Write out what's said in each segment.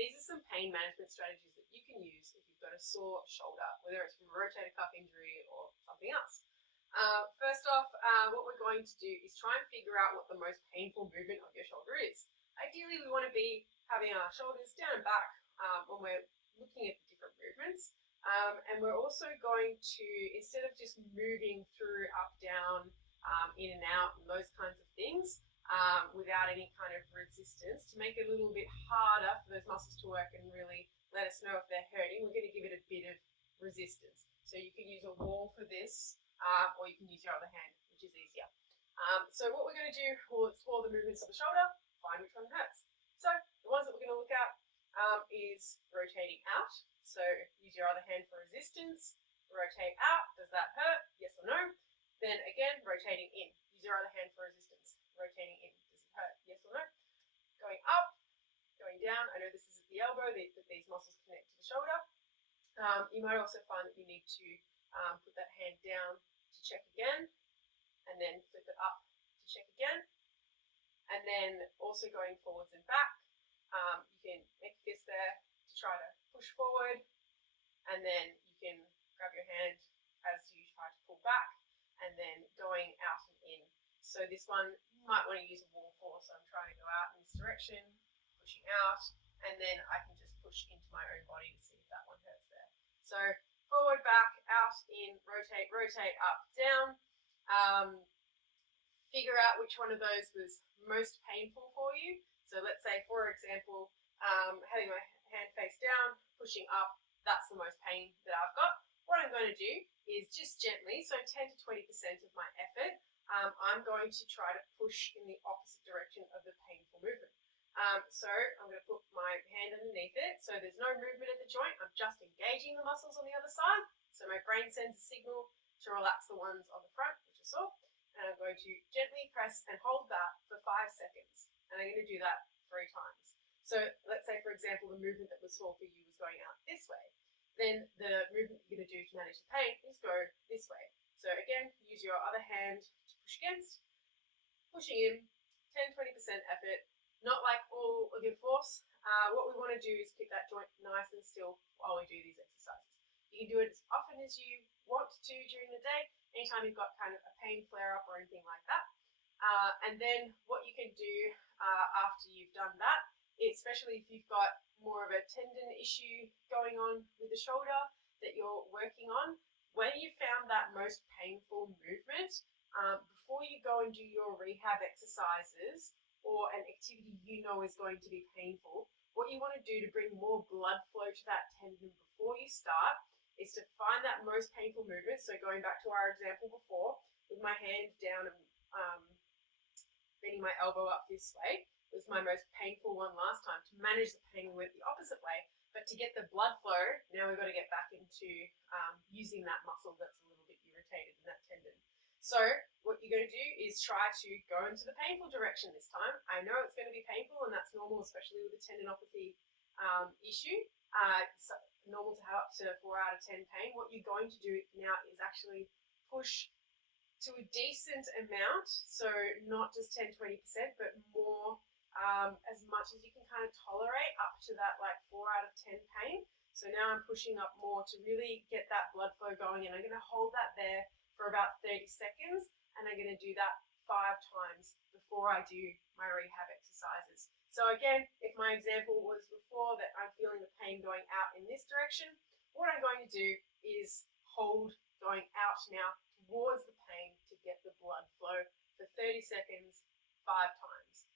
these are some pain management strategies that you can use if you've got a sore shoulder, whether it's from a rotator cuff injury or something else. First off, what we're going to do is try and figure out what the most painful movement of your shoulder is. Ideally, we want to be having our shoulders down and back when we're looking at the different movements. And we're also going to, instead of just moving through up, down, in and out, and those kinds of things, without any kind of resistance, to make it a little bit harder for those muscles to work and really let us know if they're hurting, we're going to give it a bit of resistance. So you can use a wall for this, or you can use your other hand, which is easier. So what we're going to do, we'll explore the movements of the shoulder, find which one hurts. So the ones that we're going to look at is rotating out. So use your other hand for resistance. Rotate out. Does that hurt? Yes or no? Then again, rotating in. Use your other hand for resistance. Rotating in. Does it hurt? Yes or no? Going up, going down. I know this is at the elbow, that these muscles connect to the shoulder. You might also find that you need to put that hand down to check again, and then flip it up to check again. And then also going forwards and back. You can make a fist there to try to push forward, and then you can grab your hand as you try to pull back, and then going out and in. So this one you might want to use a wall for, so I'm trying to go out in this direction, pushing out, and then I can just push into my own body to see if that one hurts there. So forward, back, out, in, rotate, rotate, up, down. Figure out which one of those was most painful for you. So let's say, for example, having my hand face down, pushing up, that's the most pain that I've got. What I'm going to do is just gently, so 10 to 20% of my effort, I'm going to try to push in the opposite direction of the painful movement. So I'm going to put my hand underneath it, so there's no movement at the joint, I'm just engaging the muscles on the other side, so my brain sends a signal to relax the ones on the front, which are sore, and I'm going to gently press and hold that for 5 seconds, and I'm going to do that 3 times. So let's say, for example, the movement that was sore for you was going out this way. Then the movement you're going to do to manage the pain is go this way. So again, use your other hand to push against, pushing in, 10-20% effort, not like all of your force. What we want to do is keep that joint nice and still while we do these exercises. You can do it as often as you want to during the day, anytime you've got kind of a pain flare-up or anything like that. And then what you can do after you've done that, especially if you've got more of a tendon issue going on with the shoulder that you're working on, when you found that most painful movement, before you go and do your rehab exercises or an activity you know is going to be painful, what you want to do to bring more blood flow to that tendon before you start is to find that most painful movement. So going back to our example before, with my hand down and bending my elbow up this way, was my most painful one last time. To manage the pain, we went the opposite way, but to get the blood flow, now we've got to get back into using that muscle that's a little bit irritated in that tendon. So what you're going to do is try to go into the painful direction this time. I know it's going to be painful, and that's normal, especially with the tendinopathy issue. It's normal to have up to 4 out of 10 pain. What you're going to do now is actually push to a decent amount, so not just 10-20%, but more, as much as you can kind of tolerate, up to that like 4 out of 10 pain. So now I'm pushing up more to really get that blood flow going, and I'm going to hold that there for about 30 seconds, and I'm going to do that 5 times before I do my rehab exercises. So again, if my example was before that I'm feeling the pain going out in this direction, what I'm going to do is hold going out now towards the pain to get the blood flow for 30 seconds, 5 times.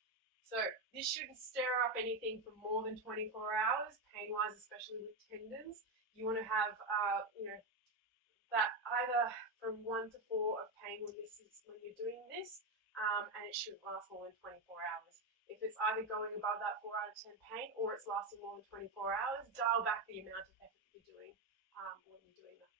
So this shouldn't stir up anything for more than 24 hours, pain-wise, especially with tendons. You want to have, that either from 1 to 4 of pain when you're doing this, and it shouldn't last more than 24 hours. If it's either going above that 4 out of 10 pain or it's lasting more than 24 hours, dial back the amount of effort that you're doing when you're doing that.